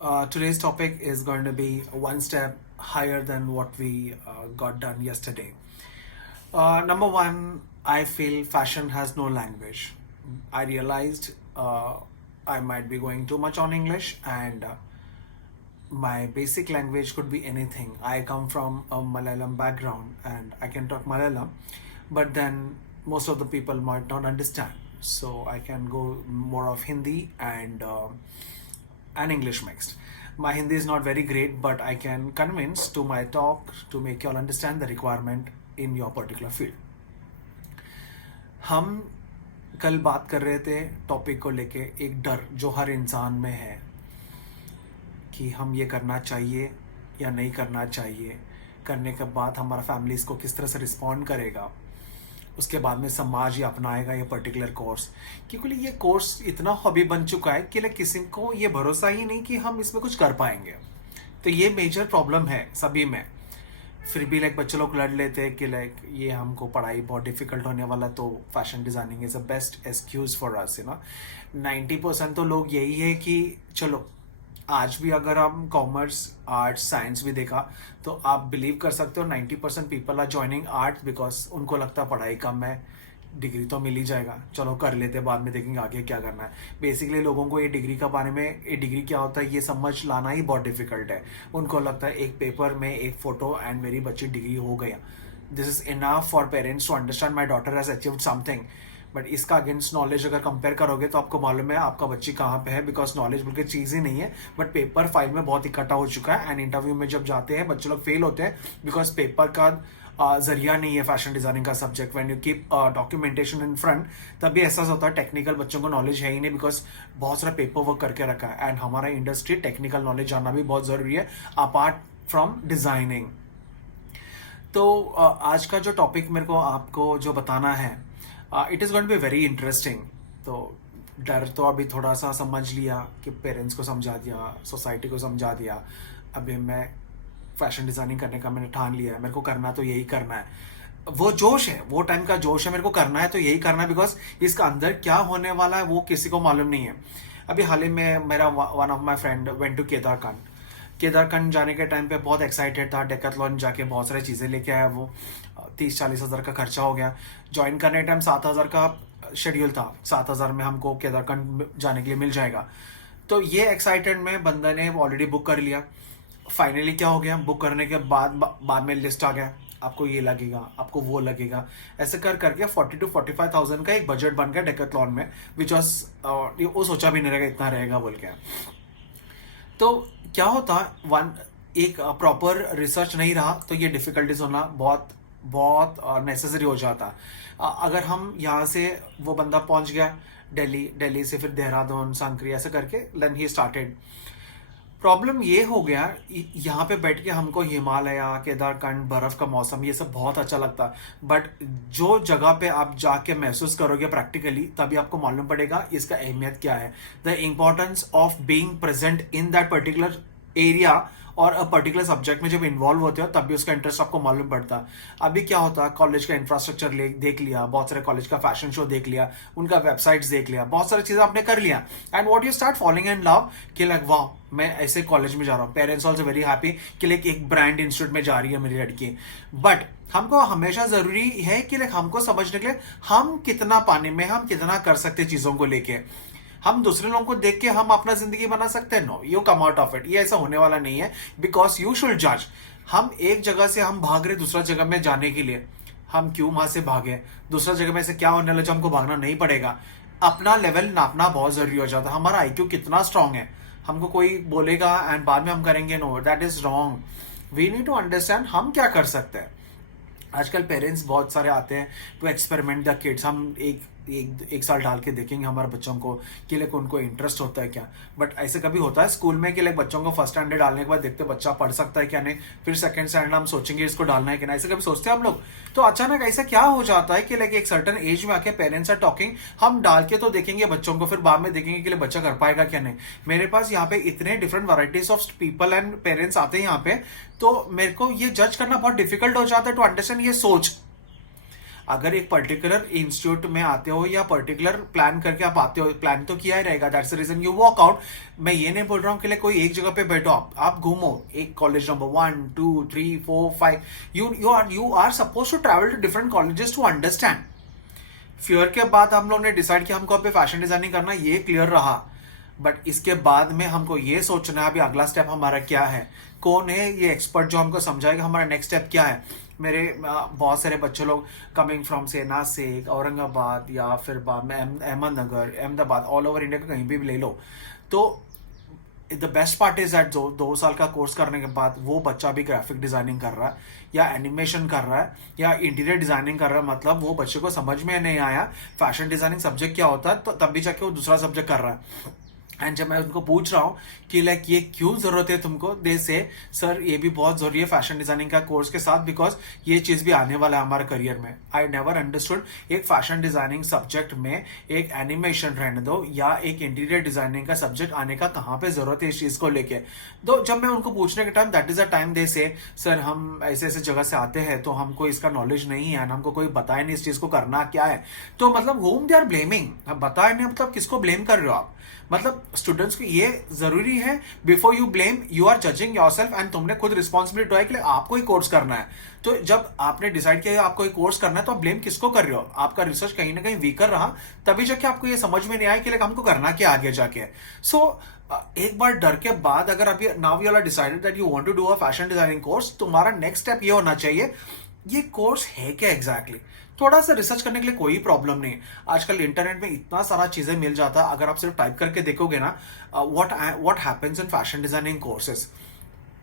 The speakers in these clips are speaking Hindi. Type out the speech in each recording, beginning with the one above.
Today's topic is going to be one step higher than what we got done yesterday. Number one, I feel fashion has no language. I realized I might be going too much on English, and my basic language could be anything. I come from a Malayalam background and I can talk Malayalam, but then most of the people might not understand. So I can go more of Hindi and English mixed. My Hindi is not very great, but I can convince to my talk to make you all understand the requirement in your particular field. हम कल बात कर रहे थे टॉपिक को लेके, एक डर जो हर इंसान में है कि हम ये करना चाहिए या नहीं करना चाहिए, करने के बाद हमारा फैमिली इसको किस तरह से रिस्पॉन्ड करेगा, उसके बाद में समाज ये अपनाएगा ये पर्टिकुलर कोर्स, क्योंकि ये कोर्स इतना हॉबी बन चुका है कि किसी को ये भरोसा ही नहीं कि हम इसमें कुछ कर पाएंगे. तो ये मेजर प्रॉब्लम है सभी में. फिर भी बच्चे लोग लड़ लेते हैं कि ये हमको पढ़ाई बहुत डिफिकल्ट होने वाला, तो fashion designing is a best excuse for us. 90% तो लोग यही है कि चलो, आज भी अगर हम कॉमर्स आर्ट्स साइंस भी देखा तो आप बिलीव कर सकते हो 90% people are joining arts because उनको लगता है पढ़ाई कम है, डिग्री तो मिल ही जाएगा, चलो कर लेते, बाद में देखेंगे आगे क्या करना है. बेसिकली लोगों को ये डिग्री का बारे में, ये डिग्री क्या होता है ये समझ लाना ही बहुत डिफिकल्ट है. उनको लगता है एक पेपर में एक फोटो एंड मेरी बच्ची डिग्री हो गया. This is enough for parents to understand my daughter has achieved something. But इसका अगेंस्ट नॉलेज अगर कंपेयर करोगे तो आपको मालूम है आपका बच्ची कहाँ पे है, बिकॉज नॉलेज बोल के चीज़ ही नहीं है, बट पेपर फाइल में बहुत इकट्ठा हो चुका है. एंड इंटरव्यू में जब जाते हैं बच्चे लोग फेल होते हैं बिकॉज पेपर का जरिया नहीं है फैशन डिजाइनिंग का subject. When you keep documentation in front तब भी एहसास होता है टेक्निकल बच्चों को नॉलेज है ही नहीं, बिकॉज बहुत सारा पेपर वर्क करके रखा है. एंड हमारा इंडस्ट्री टेक्निकल नॉलेज जानना भी बहुत जरूरी है अपार्ट फ्रॉम डिजाइनिंग. तो आज का जो टॉपिक मेरे को आपको जो बताना है, it is going to be very interesting. तो डर तो अभी थोड़ा सा समझ लिया कि पेरेंट्स को समझा दिया, सोसाइटी को समझा दिया. अभी मैं फैशन डिज़ाइनिंग करने का मैंने ठान लिया है, मेरे को करना तो यही करना है. वो जोश है, वो टाइम का जोश है, मेरे को करना है तो यही करना है, बिकॉज इसका अंदर क्या होने वाला है वो किसी को मालूम नहीं है. अभी हाल ही में मेरा one of my friend went to Kedarkhand जाने के टाइम पे बहुत एक्साइटेड था. डेकाथलॉन जाके बहुत सारी चीज़ें लेके आया. वो 30-40 हज़ार का खर्चा हो गया. ज्वाइन करने टाइम 7,000 का शेड्यूल था, 7,000 में हमको केदारखंड जाने के लिए मिल जाएगा. तो ये एक्साइटेड में बंदा ने ऑलरेडी बुक कर लिया. फाइनली क्या हो गया, बुक करने के बाद में लिस्ट आ गया, आपको ये लगेगा, आपको वो लगेगा, ऐसे कर करके 40,000 to 45,000 का एक बजट बन गया डेकाथलॉन में, विच वॉज वो सोचा भी नहीं रहेगा इतना रहेगा बोल के. तो क्या होता, एक प्रॉपर रिसर्च नहीं रहा तो ये डिफिकल्टीज होना बहुत बहुत नेसेसरी हो जाता. अगर हम यहाँ से, वो बंदा पहुंच गया दिल्ली से फिर देहरादून सांकरी ऐसे करके, देन ही स्टार्टेड. प्रॉब्लम ये हो गया, यहाँ पे बैठ के हमको हिमालय, केदारखंड, बर्फ का मौसम ये सब बहुत अच्छा लगता, बट जो जगह पे आप जाके महसूस करोगे प्रैक्टिकली तभी आपको मालूम पड़ेगा इसका अहमियत क्या है. The importance of being present in that particular area और अ पर्टिकुलर सब्जेक्ट में जब इन्वॉल्व होते हो तब भी उसका इंटरेस्ट आपको मालूम पड़ता. अभी क्या होता, कॉलेज का इंफ्रास्ट्रक्चर देख लिया, बहुत सारे कॉलेज का फैशन शो देख लिया, उनका वेबसाइट्स देख लिया, बहुत सारी चीजें आपने कर लिया, and what you start following in love कि वाह मैं ऐसे कॉलेज में जा रहा हूँ. पेरेंट्स ऑल्सो वेरी हैप्पी कि एक ब्रांड इंस्टीट्यूट में जा रही है मेरी लड़की. बट हमको हमेशा जरूरी है कि हमको समझने के लिए हम कितना पानी में, हम कितना कर सकते चीजों को लेके. हम दूसरे लोगों को देख के हम अपना जिंदगी बना सकते हैं? No, you come out of it. ये ऐसा होने वाला नहीं है, बिकॉज यू शुड जज. हम एक जगह से हम भाग रहे दूसरा जगह में जाने के लिए, हम क्यों वहां से भागे, दूसरा जगह में से क्या होने वाला जो हमको भागना नहीं पड़ेगा. अपना लेवल नापना बहुत जरूरी हो जाता है. हमारा आईक्यू कितना स्ट्रांग है, हमको कोई बोलेगा एंड बाद में हम करेंगे, no, that is wrong. We need to understand हम क्या कर सकते हैं. आजकल पेरेंट्स बहुत सारे आते हैं टू एक्सपेरिमेंट द किड्स. हम एक साल डाल के देखेंगे हमारे बच्चों को कि उनको इंटरेस्ट होता है क्या. बट ऐसे कभी होता है स्कूल में कि बच्चों को फर्स्ट स्टैंडर्ड डालने के बाद देखते बच्चा पढ़ सकता है क्या नहीं, फिर सेकंड स्टैंडर्ड हम सोचेंगे इसको डालना है कि नहीं, ऐसे कभी सोचते हैं हम लोग. तो अचानक ऐसा क्या हो जाता है कि एक सर्टन एज में आके पेरेंट्स आर टॉकिंग, हम डाल के तो देखेंगे बच्चों को, फिर बाद में देखेंगे कि बच्चा कर पाएगा क्या नहीं. मेरे पास यहाँ पे इतने different varieties of people and parents आते हैं यहाँ पे, तो मेरे को ये जज करना बहुत डिफिकल्ट हो जाता है टू अंडरस्टैंड ये सोच. अगर एक पर्टिकुलर इंस्टीट्यूट में आते हो या पर्टिकुलर प्लान करके आप आते हो, प्लान तो किया ही रहेगा, that's the reason you walk out. मैं ये नहीं बोल रहा हूँ कि कोई एक जगह पे बैठो, आप घूमो, एक college number 1 2 3 4 5, you are suppose to travel to different colleges to understand. Fear के बाद हम लोग ने डिसाइड किया हमको अभी फैशन डिजाइनिंग करना, ये क्लियर रहा। बट इसके बाद में हमको ये सोचना है अभी अगला स्टेप हमारा क्या है, कौन है ये एक्सपर्ट जो हमको समझाएगा हमारा नेक्स्ट स्टेप क्या है। मेरे बहुत सारे बच्चे लोग कमिंग फ्रॉम से नासिक, औरंगाबाद या फिर बाद में Ahmednagar, Ahmedabad, all over India का कहीं भी ले लो। तो the best part is that जो 2 साल का कोर्स करने के बाद वो बच्चा भी ग्राफिक डिजाइनिंग कर रहा है या एनिमेशन कर रहा है या इंटीरियर डिजाइनिंग कर रहा है, मतलब वो बच्चे को समझ में नहीं आया फैशन डिजाइनिंग सब्जेक्ट क्या होता है, तो तब भी जाके वो दूसरा सब्जेक्ट कर रहा है। एंड जब मैं उनको पूछ रहा हूँ कि लाइक ये क्यों जरूरत है तुमको, दे से सर ये भी बहुत जरूरी है फैशन डिजाइनिंग का कोर्स के साथ, बिकॉज ये चीज भी आने वाला है हमारे करियर में। आई नेवर अंडरस्टूड एक फैशन डिजाइनिंग सब्जेक्ट में एक एनिमेशन रहने दो या एक इंटीरियर डिजाइनिंग का सब्जेक्ट आने का कहाँ पे जरूरत है इस चीज को लेके। तो जब मैं उनको पूछने के time that is a time दे से सर हम ऐसे ऐसे जगह से आते हैं तो हमको इसका नॉलेज नहीं है, हमको कोई बताया नहीं इस चीज को करना क्या है। तो मतलब होम दे आर ब्लेमिंग, बताया नहीं मतलब किसको ब्लेम कर रहे हो आप। मतलब स्टूडेंट्स को ये जरूरी है before you blame you are judging yourself, and तुमने खुद रिस्पॉन्सिबिलिटी उठाई कि आपको ही कोर्स करना है। तो जब आपने डिसाइड किया आपको एक कोर्स करना है तो आप ब्लेम किसको कर रहे हो, आपका रिसर्च कहीं ना कहीं वीकर रहा तभी जाके आपको ये समझ में नहीं आया कि हमको करना क्या आगे जाके। सो एक बार डर के बाद अगर अभी now you are decided that you want to do a fashion designing course, तुम्हारा नेक्स्ट स्टेप ये होना चाहिए ये कोर्स है क्या एग्जैक्टली। थोड़ा सा रिसर्च करने के लिए कोई प्रॉब्लम नहीं है, आजकल इंटरनेट में इतना सारा चीजें मिल जाता है। अगर आप सिर्फ टाइप करके देखोगे ना what happens in fashion designing courses,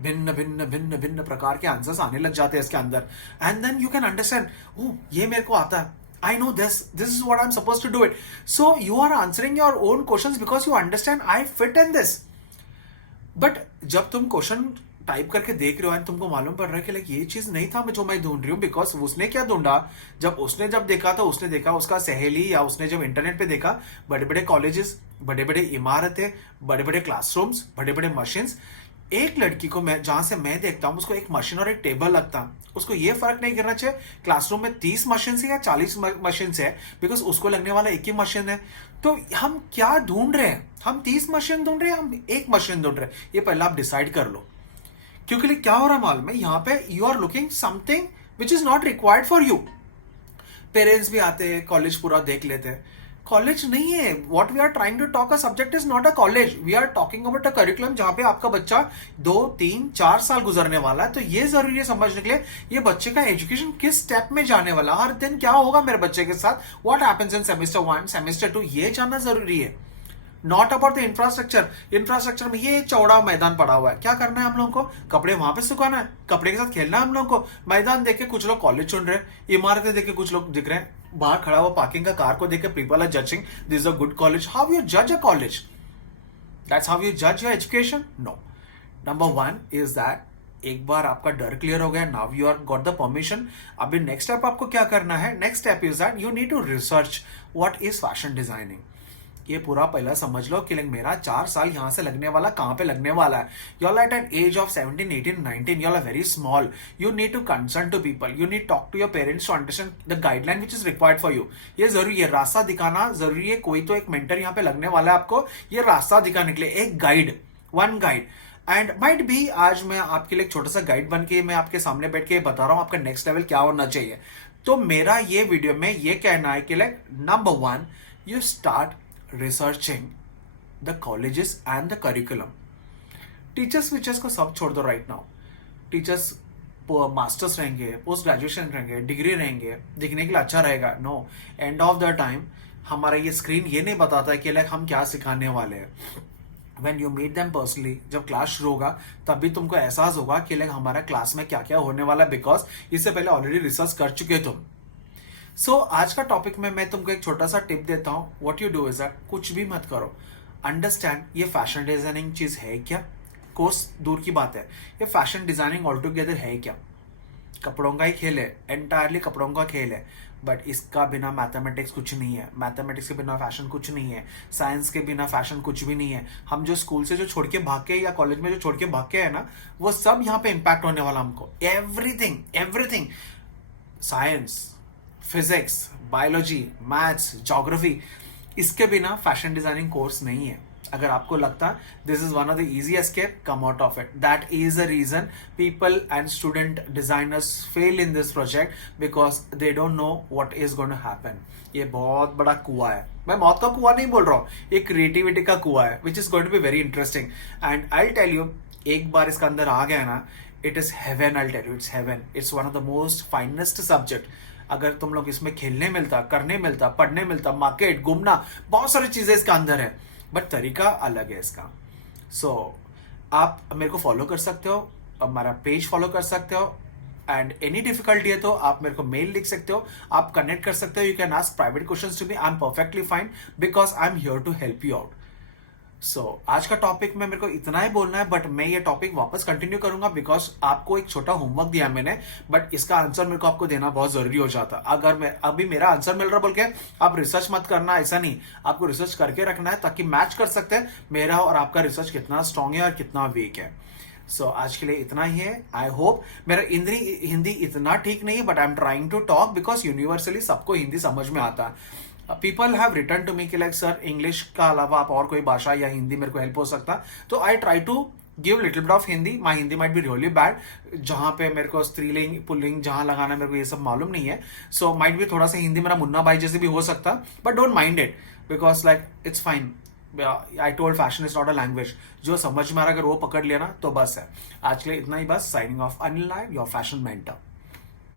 भिन्न भिन्न भिन्न भिन्न प्रकार के आंसर्स आने लग जाते हैं इसके अंदर, and then you can understand oh ये मेरे को आता है, I know this is what I'm supposed to do it. So you are answering your own questions because you understand I fit in this. But जब तुम क्वेश्चन टाइप करके देख रहे हो एंड तुमको मालूम पड़ रहा है कि लाइक ये चीज नहीं था जो मैं ढूंढ रही हूँ, बिकॉज उसने क्या ढूंढा, जब देखा तो उसने देखा उसका सहेली या उसने जब इंटरनेट पे देखा बड़े बड़े कॉलेजेस, बड़े बड़े इमारतें, बड़े बड़े क्लासरूम्स, बड़े बड़े मशीन्स। एक लड़की को मैं जहां से मैं देखता हूँ उसको एक मशीन और एक टेबल लगता है, उसको ये फर्क नहीं करना चाहिए क्लासरूम में 30 मशीन है या 40 मशीन है, बिकॉज उसको लगने वाला एक ही मशीन है। तो हम क्या ढूंढ रहे हैं, हम 30 मशीन ढूंढ रहे हैं, हम एक मशीन ढूंढ रहे हैं, ये पहले आप डिसाइड कर लो। क्योंकि क्या हो रहा है मालूम है, यहाँ पे you are looking something which is not required for you. Parents भी आते हैं, कॉलेज पूरा देख लेते हैं, कॉलेज नहीं है। What we are trying to talk a subject is not a college, we are talking about a curriculum जहां पे आपका बच्चा 2 3 4 साल गुजरने वाला है। तो ये जरूरी है समझने के लिए ये बच्चे का एजुकेशन किस स्टेप में जाने वाला, हर दिन क्या होगा मेरे बच्चे के साथ, what happens in semester 1 semester 2, ये जानना जरूरी है। नॉट अबाउट द इंफ्रास्ट्रक्चर में ये चौड़ा मैदान पड़ा हुआ है, क्या करना है हम लोगों को, कपड़े वहां पे सुखाना है, कपड़े के साथ खेलना है हम लोगों को। मैदान देख के कुछ लोग कॉलेज चुन रहे हैं, इमारतें देख के कुछ लोग दिख रहे हैं, बाहर खड़ा हुआ पार्किंग का कार को देख के people are judging this is a good college. How you जज अ कॉलेज, दैट्स हाउ यू जज your education, no. Number 1 is that एक बार आपका डर क्लियर हो गया, now you are got the permission. अभी नेक्स्ट स्टेप आपको क्या करना है, next step is that you need to research what is fashion designing. ये पूरा पहला समझ लो कि मेरा 4 साल यहां से लगने वाला, कहां पे लगने वाला है। You are at an age of 17 18 19, you are very small, you need to concern to people, you need talk to your parents to understand the guideline which is required for you. ये जरूरी है, रास्ता दिखाना जरूरी है, कोई तो एक मेंटर यहाँ पे लगने वाला है आपको ये रास्ता दिखाने के लिए, एक guide, one guide. And might be आज मैं आपके लिए एक छोटा सा गाइड बन के मैं आपके सामने बैठ के बता रहा हूं आपका नेक्स्ट लेवल क्या होना चाहिए। तो मेरा ये वीडियो में ये कहना है कि number 1 you start researching the colleges and the curriculum. Teachers को सब छोड़ दो राइट नाउ। टीचर्स मास्टर्स रहेंगे, पोस्ट ग्रेजुएशन रहेंगे, डिग्री रहेंगे, दिखने के लिए अच्छा रहेगा, no. End of the time हमारा ये स्क्रीन ये नहीं बताता है कि हम क्या सिखाने वाले हैं। When you meet them personally, जब क्लास शुरू होगा तभी तुमको एहसास होगा कि हमारा क्लास में क्या क्या होने वाला है, बिकॉज इससे पहले ऑलरेडी रिसर्च कर चुके हो तुम। आज का टॉपिक में मैं तुमको एक छोटा सा टिप देता हूँ। What you do is that कुछ भी मत करो, अंडरस्टैंड ये फैशन डिजाइनिंग चीज है क्या, कोर्स दूर की बात है, ये फैशन डिजाइनिंग ऑल टुगेदर है क्या। कपड़ों का ही खेल है, एंटायरली कपड़ों का खेल है, बट इसका बिना मैथमेटिक्स कुछ नहीं है, मैथमेटिक्स के बिना फैशन कुछ नहीं है, साइंस के बिना फैशन कुछ भी नहीं है। हम जो स्कूल से जो छोड़ के भाग के या कॉलेज में जो छोड़ के भाग के है ना, वो सब यहाँ पे इम्पैक्ट होने वाला हमको। Everything science, physics, biology, maths, geography, इसके बिना फैशन डिजाइनिंग कोर्स नहीं है. अगर आपको लगता है this is one of the easy escape, come out of it. That is a reason people and student designers fail in this project because they don't know what is going to happen. ये बहुत बड़ा कुआं है. मैं मौत का कुआं नहीं बोल रहा हूँ, ये क्रिएटिविटी का कुआं है which is going to be very interesting. And I tell you, एक बार इसका अंदर आ गया ना, it is heaven. I tell you, it's heaven. It's one of the most finest subject. अगर तुम लोग इसमें खेलने मिलता, करने मिलता, पढ़ने मिलता, मार्केट घूमना, बहुत सारी चीजें इसका अंदर है, बट तरीका अलग है इसका. सो आप मेरे को फॉलो कर सकते हो, हमारा पेज फॉलो कर सकते हो, एंड एनी डिफिकल्टी है तो आप मेरे को मेल लिख सकते हो, आप कनेक्ट कर सकते हो. You can ask private questions to me. I am perfectly fine because I am here to help you out. So आज का टॉपिक में मेरे को इतना ही बोलना है, बट मैं ये टॉपिक वापस कंटिन्यू करूंगा बिकॉज आपको एक छोटा होमवर्क दिया मैंने, बट इसका आंसर मेरे को आपको देना बहुत जरूरी हो जाता. अगर मैं अभी मेरा आंसर मिल रहा बोल के आप रिसर्च मत करना, ऐसा नहीं. आपको रिसर्च करके रखना है ताकि मैच कर सकते हैं मेरा और आपका रिसर्च कितना स्ट्रांग है और कितना वीक है. सो आज के लिए इतना ही है. आई होप मेरा हिंदी इतना ठीक नहीं है, but I am trying to talk because universally सबको हिंदी समझ में आता है. People have return to me कि लाइक सर इंग्लिश का अलावा आप और कोई भाषा या हिंदी मेरे को हेल्प हो सकता. तो I try to give little bit of Hindi. My Hindi might be really bad, जहां पे मेरे को स्त्रीलिंग पुल्लिंग जहां लगाना मेरे को ये सब मालूम नहीं है. सो माइट भी थोड़ा सा हिंदी मेरा मुन्ना भाई जैसे भी हो सकता, but don't mind it because like it's fine. I told fashion is not a language. जो समझ में आ रहा अगर वो पकड़ लिया ना तो बस है. आज के लिए इतना ही बस. Signing off, Anil Nair, your fashion mentor.